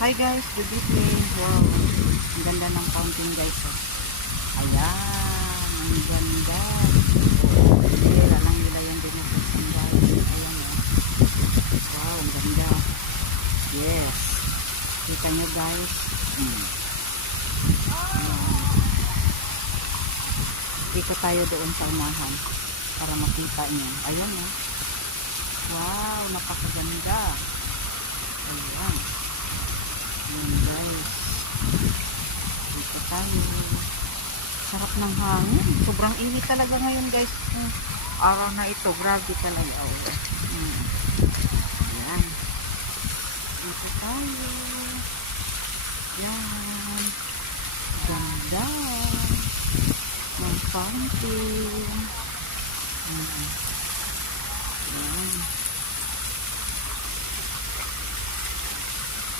Hi guys, good evening. Wow, ang ganda ng fountain guys. Oh. Ayan, ang ganda. Nila lang nila yung dinukusan guys. Ayan oh. Wow, ang ganda. Yes. Kita nyo guys. Ikot tayo doon sa unahan para makita nyo. Ayan oh. Wow, napakaganda. Ayan. Ayan guys. Dito tayo. Sarap ng hangin. Sobrang init talaga ngayon guys. Araw na ito. Grabe talaga. Ayan. Dito tayo. Ayan. Ganda. Ng fountain. Ayan.